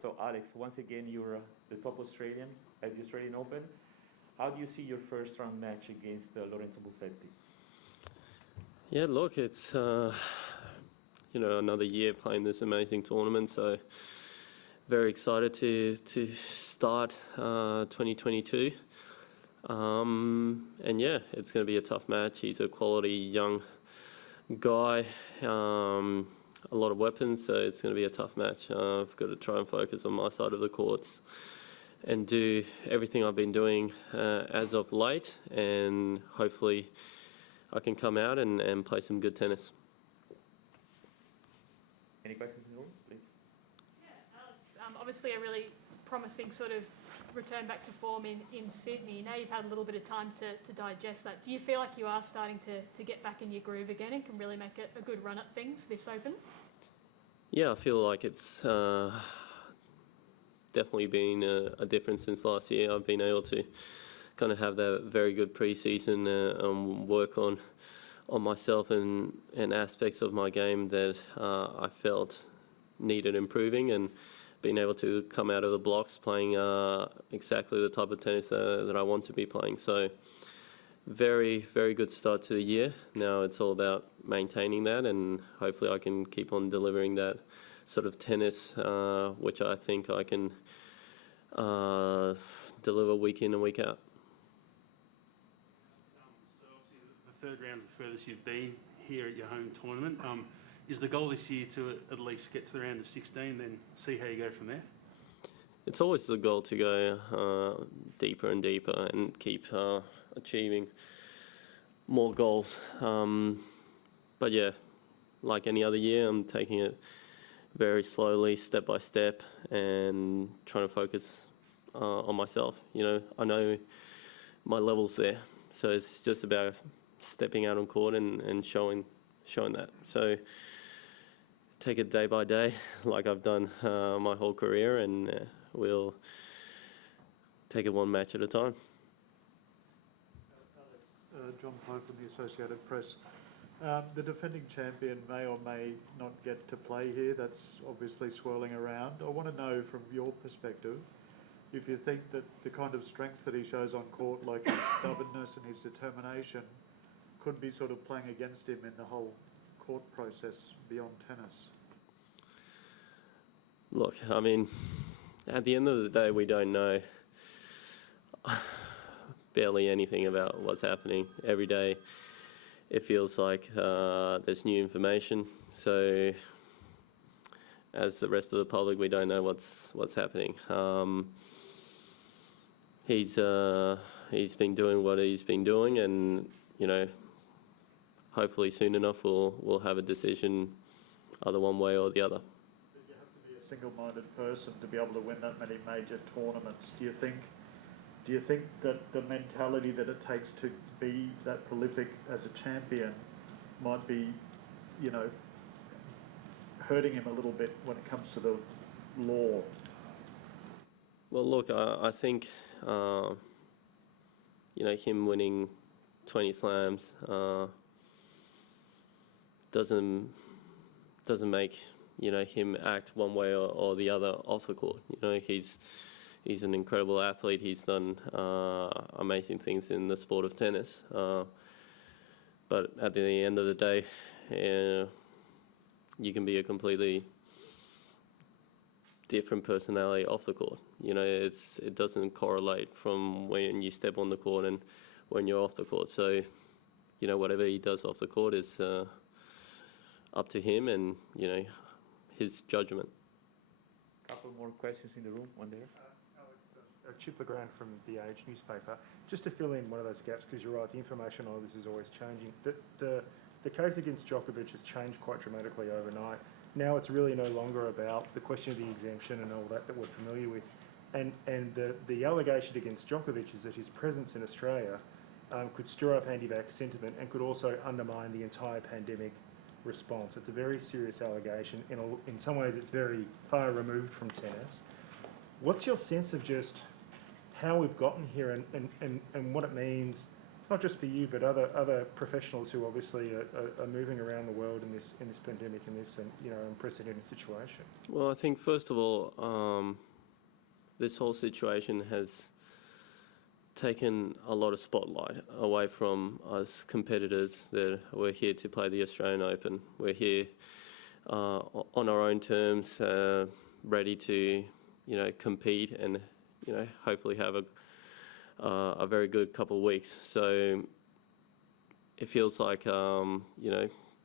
So Alex, once again, you're the top Australian at the Australian Open. How do you see your first round match against Lorenzo Musetti? Yeah, look, it's another year playing this amazing tournament, so very excited to start 2022. And yeah, it's going to be a tough match. He's a quality young guy, a lot of weapons, so it's going to be a tough match. I've got to try and focus on my side of the courts and do everything I've been doing as of late, and hopefully I can come out and play some good tennis. Any questions in the room, please? Yeah, obviously a really promising sort of return back to form in Sydney. Now you've had a little bit of time to digest that. Do you feel like you are starting to get back in your groove again and can really make a good run at things this Open? Yeah, I feel like it's definitely been a difference since last year. I've been able to kind of have that very good pre-season and work on myself and aspects of my game that I felt needed improving, and being able to come out of the blocks playing exactly the type of tennis that I want to be playing. So very, very good start to the year. Now it's all about maintaining that, and hopefully I can keep on delivering that sort of tennis, which I think I can deliver week in and week out. So obviously the third round's the furthest you've been here at your home tournament. Is the goal this year to at least get to the round of 16, then see how you go from there? It's always the goal to go deeper and deeper and keep achieving more goals. But yeah, like any other year, I'm taking it very slowly, step by step, and trying to focus on myself. You know, I know my level's there, so it's just about stepping out on court and showing that. So take it day by day, like I've done my whole career, and we'll take it one match at a time. John Poe from the Associated Press. The defending champion may or may not get to play here. That's obviously swirling around. I want to know from your perspective if you think that the kind of strengths that he shows on court, like his stubbornness and his determination, could be sort of playing against him in the whole court process beyond tennis. Look, I mean, at the end of the day, we don't know barely anything about what's happening. Every day it feels like there's new information. So as the rest of the public, we don't know what's happening. He's been doing what he's been doing, and you know, hopefully soon enough we'll have a decision either one way or the other. You have to be a single-minded person to be able to win that many major tournaments. Do you think that the mentality that it takes to be that prolific as a champion might be, you know, hurting him a little bit when it comes to the law? Well, look, I think you know, him winning 20 slams doesn't make, you know, him act one way or the other off the court. You know, he's an incredible athlete. He's done amazing things in the sport of tennis. But at the end of the day, you can be a completely different personality off the court. You know, it doesn't correlate from when you step on the court and when you're off the court. So, you know, whatever he does off the court is up to him and, you know, his judgment. Couple more questions in the room. One there. Chip Legrand from The Age newspaper. Just to fill in one of those gaps, because you're right, the information on this is always changing. The case against Djokovic has changed quite dramatically overnight. Now it's really no longer about the question of the exemption and all that we're familiar with. And the allegation against Djokovic is that his presence in Australia could stir up anti-vax sentiment and could also undermine the entire pandemic response. It's a very serious allegation. In some ways, it's very far removed from tennis. What's your sense of just how we've gotten here and what it means not just for you, but other professionals who obviously are moving around the world in this pandemic, in this unprecedented situation? Well, I think first of all, this whole situation has taken a lot of spotlight away from us competitors that we're here to play the Australian Open. We're here on our own terms, ready to, compete and, hopefully have a very good couple of weeks. So it feels like,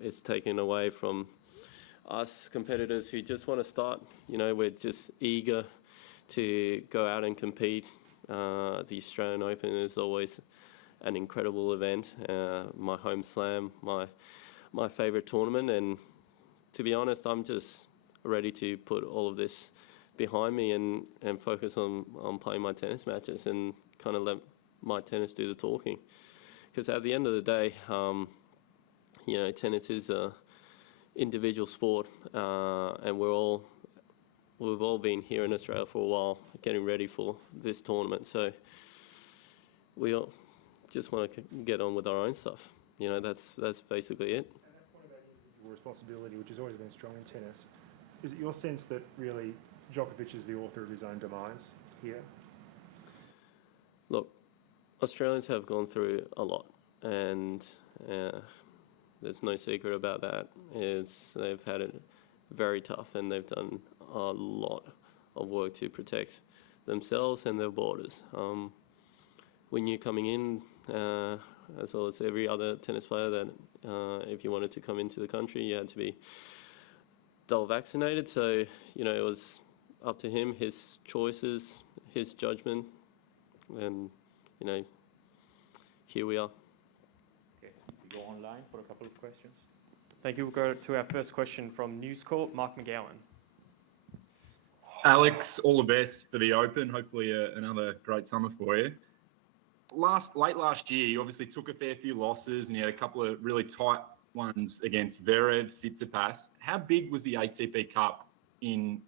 it's taken away from us competitors who just want to start. We're just eager to go out and compete. The Australian Open is always an incredible event. My home slam, my favourite tournament, and to be honest, I'm just ready to put all of this behind me and focus on playing my tennis matches and kind of let my tennis do the talking. Because at the end of the day, tennis is a individual sport, and we've all been here in Australia for a while, getting ready for this tournament. So we all just want to get on with our own stuff. That's basically it. And that point about individual responsibility, which has always been strong in tennis, is it your sense that really Djokovic is the author of his own demise here? Look, Australians have gone through a lot, and there's no secret about that. They've had it very tough, and they've done a lot of work to protect themselves and their borders. When you're coming in, as well as every other tennis player, that if you wanted to come into the country, you had to be double vaccinated. So, it was up to him, his choices, his judgment, and, here we are. Okay, we go online for a couple of questions. Thank you. We'll go to our first question from News Corp, Mark McGowan. Alex, all the best for the Open. Hopefully another great summer for you. Late last year, you obviously took a fair few losses and you had a couple of really tight ones against Zverev, Tsitsipas. How big was the ATP Cup in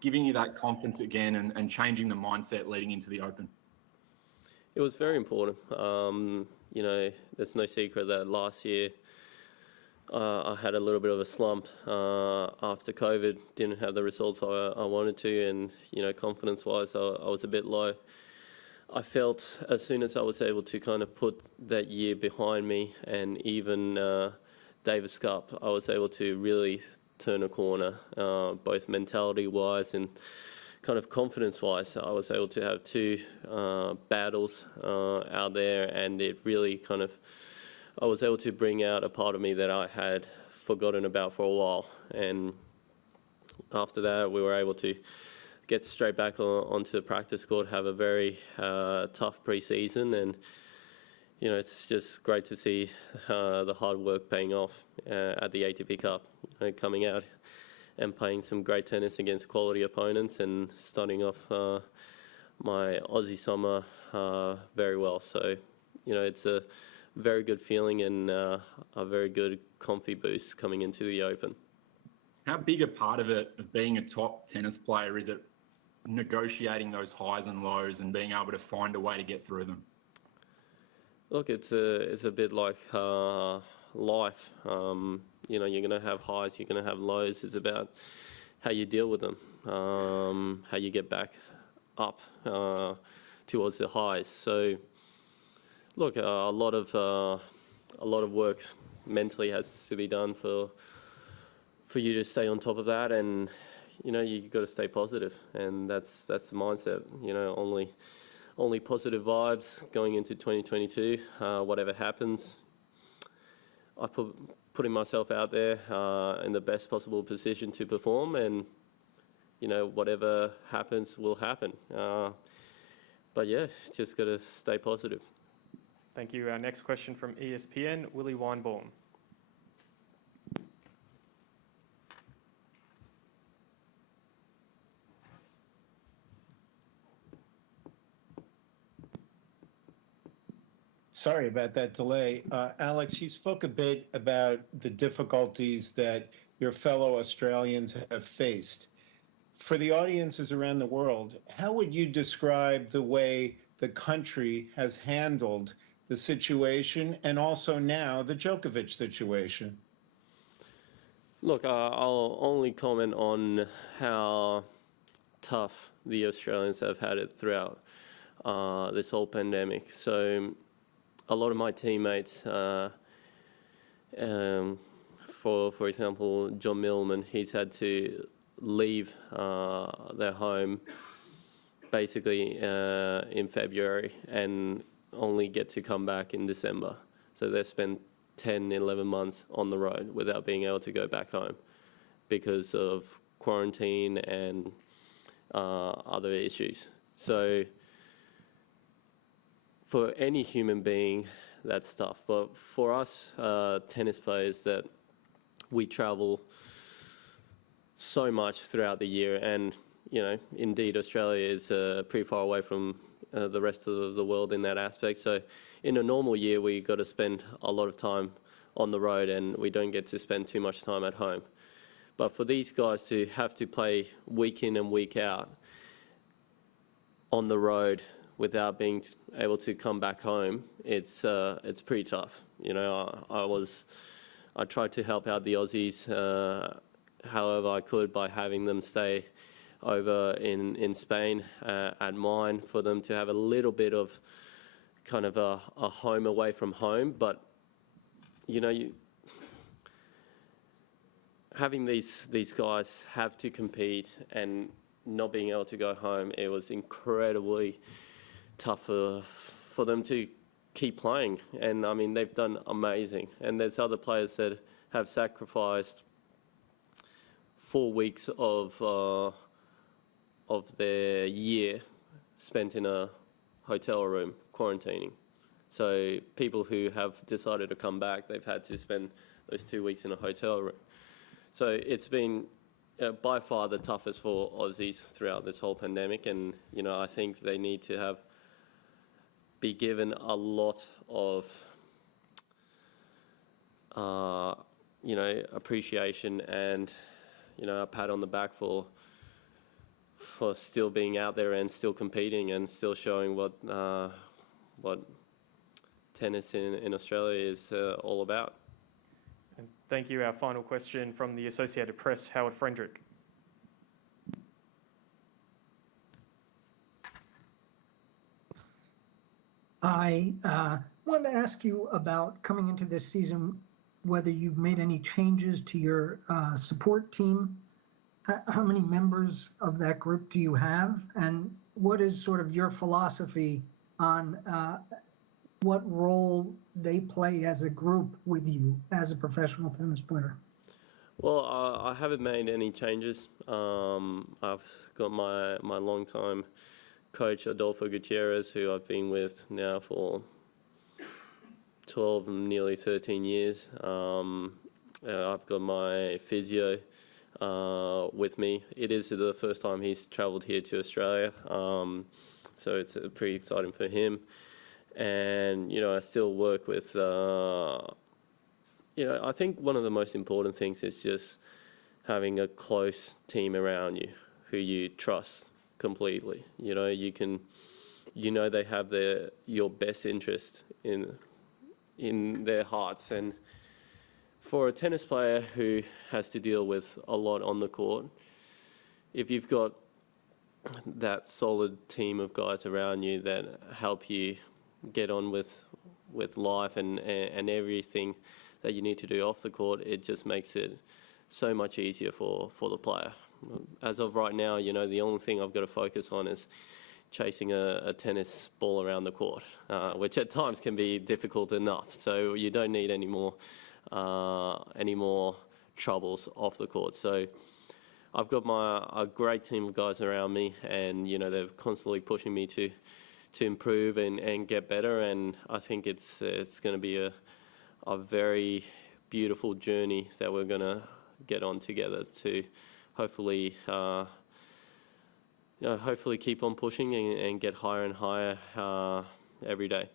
giving you that confidence again and changing the mindset leading into the Open? It was very important. There's no secret that last year I had a little bit of a slump after COVID, didn't have the results I wanted to, and confidence-wise I was a bit low. I felt as soon as I was able to kind of put that year behind me, and even Davis Cup, I was able to really turn a corner, both mentality-wise and kind of confidence-wise. I was able to have two battles out there, and it really kind of, I was able to bring out a part of me that I had forgotten about for a while. And after that, we were able to get straight back onto the practice court, have a very tough pre-season, and it's just great to see the hard work paying off at the ATP Cup, coming out and playing some great tennis against quality opponents and starting off my Aussie summer very well. So, it's a very good feeling and a very good comfy boost coming into the Open. How big a part of it, of being a top tennis player, is it negotiating those highs and lows and being able to find a way to get through them? Look, it's a bit like life. You're going to have highs, you're going to have lows. It's about how you deal with them, how you get back up towards the highs. So, look, a lot of work mentally has to be done for you to stay on top of that, and you've got to stay positive, and that's the mindset. Only positive vibes going into 2022. Whatever happens, I putting myself out there in the best possible position to perform, and whatever happens will happen. But yeah, just got to stay positive. Thank you. Our next question from ESPN, Willie Weinbaum. Sorry about that delay. Alex, you spoke a bit about the difficulties that your fellow Australians have faced. For the audiences around the world, how would you describe the way the country has handled the situation, and also now the Djokovic situation? Look, I'll only comment on how tough the Australians have had it throughout this whole pandemic. So a lot of my teammates, for example, John Millman, he's had to leave their home basically in February and only get to come back in December. So they spent 10, 11 months on the road without being able to go back home because of quarantine and other issues. So for any human being, that's tough. But for us tennis players, that we travel so much throughout the year, and indeed Australia is pretty far away from the rest of the world in that aspect. So in a normal year, we got to spend a lot of time on the road, and we don't get to spend too much time at home. But for these guys to have to play week in and week out on the road without being able to come back home, it's pretty tough. I tried to help out the Aussies however I could by having them stay over in Spain at mine, for them to have a little bit of kind of a home away from home. But having these guys have to compete and not being able to go home, it was incredibly tough for them to keep playing. And I mean, they've done amazing. And there's other players that have sacrificed 4 weeks of their year spent in a hotel room quarantining. So people who have decided to come back, they've had to spend those 2 weeks in a hotel room. So it's been by far the toughest for Aussies throughout this whole pandemic. And, I think they need to be given a lot of, appreciation and, a pat on the back for still being out there and still competing and still showing what tennis in Australia is all about. And thank you. Our final question from the Associated Press, Howard Friendrick. I wanted to ask you about coming into this season, whether you've made any changes to your support team. How many members of that group do you have? And what is sort of your philosophy on what role they play as a group with you as a professional tennis player? Well, I haven't made any changes. I've got my longtime coach, Adolfo Gutierrez, who I've been with now for 12, nearly 13 years. I've got my physio with me. It is the first time he's travelled here to Australia, so it's pretty exciting for him. And, I still work with, I think one of the most important things is just having a close team around you who you trust completely. They have your best interest in their hearts. And for a tennis player who has to deal with a lot on the court, if you've got that solid team of guys around you that help you get on with life and everything that you need to do off the court, it just makes it so much easier for the player. As of right now, the only thing I've got to focus on is chasing a tennis ball around the court, which at times can be difficult enough. So you don't need any more troubles off the court. So I've got a great team of guys around me, and they're constantly pushing me to improve and get better. And I think it's going to be a very beautiful journey that we're going to get on together to hopefully keep on pushing and get higher and higher every day.